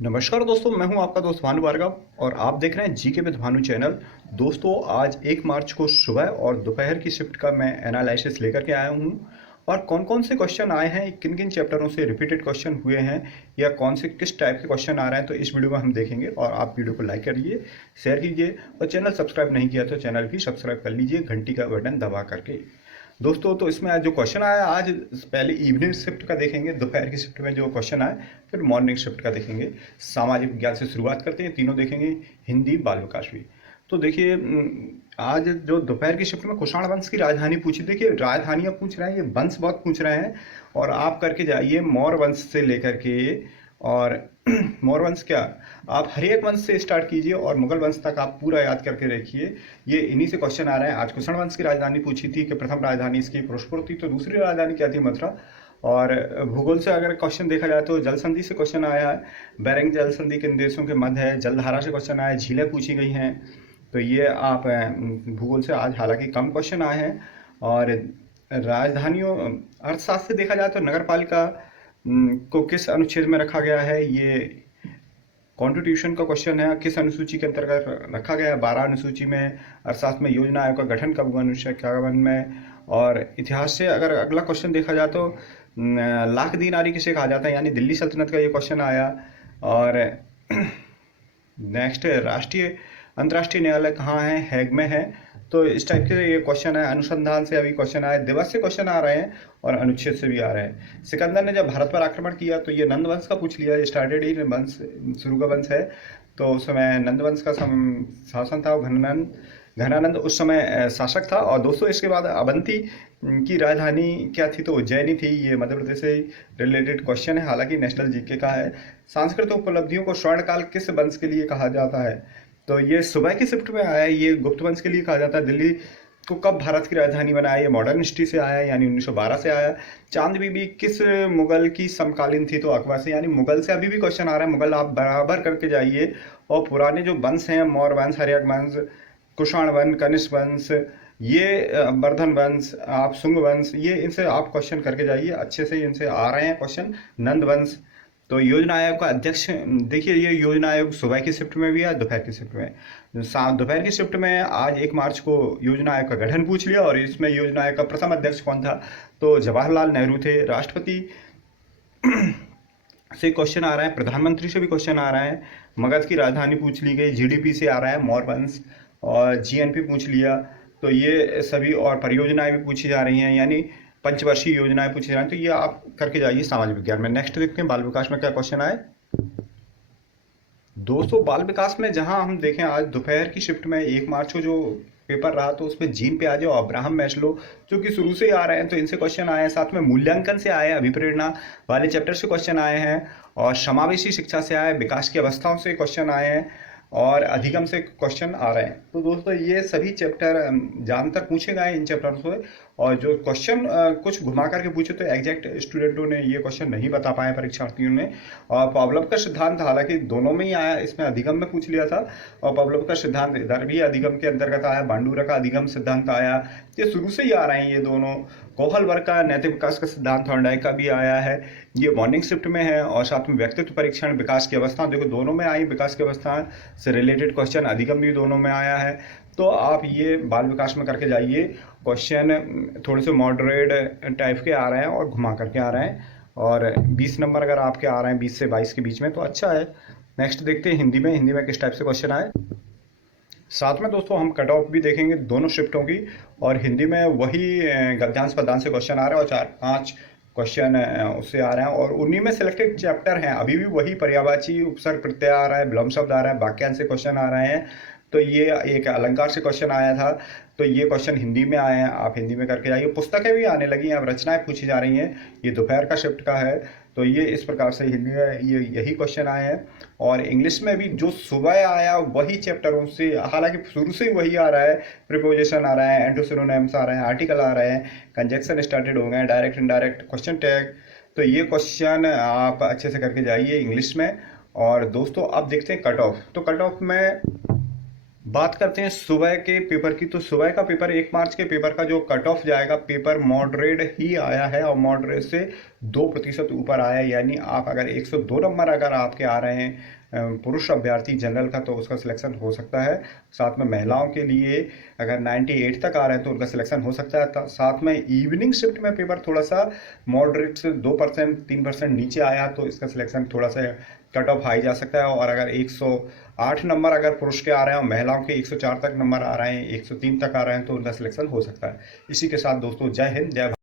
नमस्कार दोस्तों, मैं हूं आपका दोस्त भानु भार्गव और आप देख रहे हैं जीके विद भानु चैनल। दोस्तों, आज 1 मार्च को सुबह और दोपहर की शिफ्ट का मैं एनालिसिस लेकर के आया हूं और कौन कौन से क्वेश्चन आए हैं, किन किन चैप्टरों से रिपीटेड क्वेश्चन हुए हैं या कौन से किस टाइप के क्वेश्चन आ रहे हैं, तो इस वीडियो में हम देखेंगे। और आप वीडियो को लाइक करिए, शेयर कीजिए और चैनल सब्सक्राइब नहीं किया तो चैनल भी सब्सक्राइब कर लीजिए घंटी का बटन दबा करके। दोस्तों, तो इसमें आज जो क्वेश्चन आया, आज पहले इवनिंग शिफ्ट का देखेंगे, दोपहर की शिफ्ट में जो क्वेश्चन आए, फिर मॉर्निंग शिफ्ट का देखेंगे। सामाजिक विज्ञान से शुरुआत करते हैं, तीनों देखेंगे, हिंदी, बाल विकास भी। तो देखिए, आज जो दोपहर की शिफ्ट में कुषाण वंश की राजधानी पूछी। देखिए, राजधानियाँ पूछ रहे हैं, ये वंश बहुत पूछ रहे हैं और आप करके जाइए मौर्य वंश से लेकर के। और मौर्य वंश क्या, आप हर एक वंश से स्टार्ट कीजिए और मुगल वंश तक आप पूरा याद करके रखिए। ये इन्हीं से क्वेश्चन आ रहे हैं। आज कुषाण वंश की राजधानी पूछी थी कि प्रथम राजधानी इसकी फिरोजपुर थी, तो दूसरी राजधानी क्या थी, मथुरा। और भूगोल से अगर क्वेश्चन देखा जाए तो जल संधि से क्वेश्चन आया है, बेरिंग जल संधि किन देशों के मध्य है। जलधारा से क्वेश्चन आया, झीलें पूछी गई हैं। तो ये आप भूगोल से आज हालांकि कम क्वेश्चन आए हैं। और राजधानियों, अर्थशास्त्र से देखा जाए तो नगर पालिका को किस अनुच्छेद में रखा गया है, ये कॉन्स्टिट्यूशन का क्वेश्चन है। किस अनुसूची के अंतर्गत रखा गया है, 12 अनुसूची में। अर्थशास्त्र में योजना आयोग का गठन कब हुआ, 1951 में। और इतिहास से अगर अगला क्वेश्चन देखा जाए तो लाख दीनारी किसे कहा जाता है, यानी दिल्ली सल्तनत का ये क्वेश्चन आया। और नेक्स्ट, राष्ट्रीय अंतर्राष्ट्रीय न्यायालय कहाँ है, हैग में है। तो इस टाइप के ये क्वेश्चन है। अनुसंधान से अभी क्वेश्चन आए, दिवस से क्वेश्चन आ रहे हैं और अनुच्छेद से भी आ रहे हैं। सिकंदर ने जब भारत पर आक्रमण किया तो ये नंद वंश का पूछ लिया, स्टार्टेड ही वंश, शुरू का वंश है। तो उस समय नंद वंश का शासन था, घनानंद उस समय शासक था। और दोस्तों, इसके बाद अवंती की राजधानी क्या थी, तो उज्जैनी थी। ये मध्य प्रदेश से रिलेटेड क्वेश्चन है, हालांकि नेशनल जीके का है। सांस्कृतिक उपलब्धियों को स्वर्णकाल किस वंश के लिए कहा जाता है, तो ये सुबह की शिफ्ट में आया है। ये गुप्त वंश के लिए कहा जाता है। दिल्ली को कब भारत की राजधानी बनाया, ये मॉडर्न हिस्ट्री से आया है, यानी 1912 से आया। चांद बीबी किस मुगल की समकालीन थी, तो अकबर से। यानी मुगल से अभी भी क्वेश्चन आ रहा है, मुगल आप बराबर करके जाइए। और पुराने जो वंश हैं, मौर्य वंश, हर्यक वंश, कुषाण वंश, कनिष्क वंश, ये वर्धन वंश, आप शुंग वंश, ये इनसे आप क्वेश्चन करके जाइए अच्छे से। इनसे आ रहे हैं क्वेश्चन। नंद वंश। तो योजना आयोग का अध्यक्ष, देखिए, ये योजना आयोग सुबह की शिफ्ट में भी है, दोपहर की शिफ्ट में। दोपहर की शिफ्ट में आज 1 मार्च को योजना आयोग का गठन पूछ लिया और इसमें योजना आयोग का प्रथम अध्यक्ष कौन था, तो जवाहरलाल नेहरू थे। राष्ट्रपति से क्वेश्चन आ रहा है, प्रधानमंत्री से भी क्वेश्चन आ रहा है। मगध की राजधानी पूछ ली गई, जीडीपी से आ रहा है, मौर्य वंश। और जीएनपी पूछ लिया। तो ये सभी, और परियोजनाएं भी पूछी जा रही हैं, यानी पंचवर्षीय योजनाएं पूछी जा रही हैं। तो ये आप करके जाइए सामाजिक विज्ञान में। नेक्स्ट देखते हैं बाल विकास में क्या क्वेश्चन आए। दोस्तों, बाल विकास में जहां हम देखें, आज दोपहर की शिफ्ट में 1 मार्च को जो पेपर रहा, तो उसमें जीन पे आ जाओ, अब्राहम मैस्लो, जो कि शुरू से ही आ रहे हैं, तो इनसे क्वेश्चन आए हैं। साथ में मूल्यांकन से आए हैं, अभिप्रेरणा वाले चैप्टर से क्वेश्चन आए हैं। और समावेशी शिक्षा से आए, विकास की अवस्थाओं से क्वेश्चन आए हैं। और अधिगम से क्वेश्चन आ रहे हैं। तो दोस्तों, ये सभी चैप्टर ज़्यादातर पूछे गए इन चैप्टर से। और जो क्वेश्चन कुछ घुमा करके पूछे, तो एग्जैक्ट स्टूडेंटों ने ये क्वेश्चन नहीं बता पाए, परीक्षार्थियों ने। और पावलोव का सिद्धांत हालांकि दोनों में ही आया, इसमें अधिगम में पूछ लिया था और पावलोव का सिद्धांत इधर भी अधिगम के अंतर्गत आया। बांडूरा का अधिगम सिद्धांत आया। ये शुरू से ही आ रहे हैं ये दोनों। कोहल वर्ग का नैतिक विकास का सिद्धांत थॉर्नडाइक का भी आया है, ये मॉर्निंग शिफ्ट में है। और साथ में व्यक्तित्व परीक्षण, विकास की अवस्था, देखो दोनों में आई। विकास की अवस्था से रिलेटेड क्वेश्चन अधिगम भी दोनों में आया है। तो आप ये बाल विकास में करके जाइए। क्वेश्चन थोड़े से मॉडरेट टाइप के आ रहे हैं और घुमा करके आ रहे हैं। और 20 नंबर अगर आपके आ रहे हैं 20 से 22 के बीच में, तो अच्छा है। नेक्स्ट देखते हैं हिंदी में। हिंदी में किस टाइप से क्वेश्चन आए। साथ में दोस्तों हम कट ऑफ भी देखेंगे दोनों शिफ्टों की। और हिंदी में वही गद्यांश पद्यांश से क्वेश्चन आ रहे हैं और 4-5 क्वेश्चन उससे आ रहे हैं। और उन्हीं में सिलेक्टेड चैप्टर हैं, अभी भी वही पर्यायवाची, उपसर्ग प्रत्यय आ रहा है, विलोम शब्द आ रहा है, वाक्यांश से क्वेश्चन आ रहे हैं। तो ये एक अलंकार से क्वेश्चन आया था, तो ये क्वेश्चन हिंदी में आए हैं, आप हिंदी में करके जाइए। पुस्तकें भी आने लगी हैं, अब रचनाएं पूछी जा रही हैं। ये दोपहर का शिफ्ट का है, तो ये इस प्रकार से हिंदी में ये यही क्वेश्चन आए हैं। और इंग्लिश में भी जो सुबह आया वही चैप्टरों से, हालांकि शुरू से ही वही आ रहा है। प्रिपोजिशन आ रहा है, एंटोसिनोनिम्स आ रहे हैं, आर्टिकल आ रहे हैं, कंजक्शन स्टार्टेड हो गए, डायरेक्ट इनडायरेक्ट, क्वेश्चन टैग। तो ये क्वेश्चन आप अच्छे से करके जाइए इंग्लिश में। और दोस्तों, अब देखते हैं कट ऑफ। तो कट ऑफ में बात करते हैं सुबह के पेपर की। तो सुबह का पेपर 1 मार्च के पेपर का जो कट ऑफ जाएगा, पेपर मॉडरेट ही आया है और मॉडरेट से 2% ऊपर आया है। यानी आप अगर 102 नंबर अगर आपके आ रहे हैं पुरुष अभ्यर्थी जनरल का, तो उसका सिलेक्शन हो सकता है। साथ में महिलाओं के लिए अगर 98 तक आ रहे हैं तो उनका सिलेक्शन हो सकता है। साथ में इवनिंग शिफ्ट में पेपर थोड़ा सा मॉडरेट से 2% 3% नीचे आया, तो इसका सिलेक्शन थोड़ा सा कट ऑफ हाई जा सकता है। और अगर 108 नंबर अगर पुरुष के आ रहे हैं और महिलाओं के 104 तक नंबर आ रहे हैं, 103 तक आ रहे हैं, तो उनका सिलेक्शन हो सकता है। इसी के साथ दोस्तों, जय हिंद, जय भारत।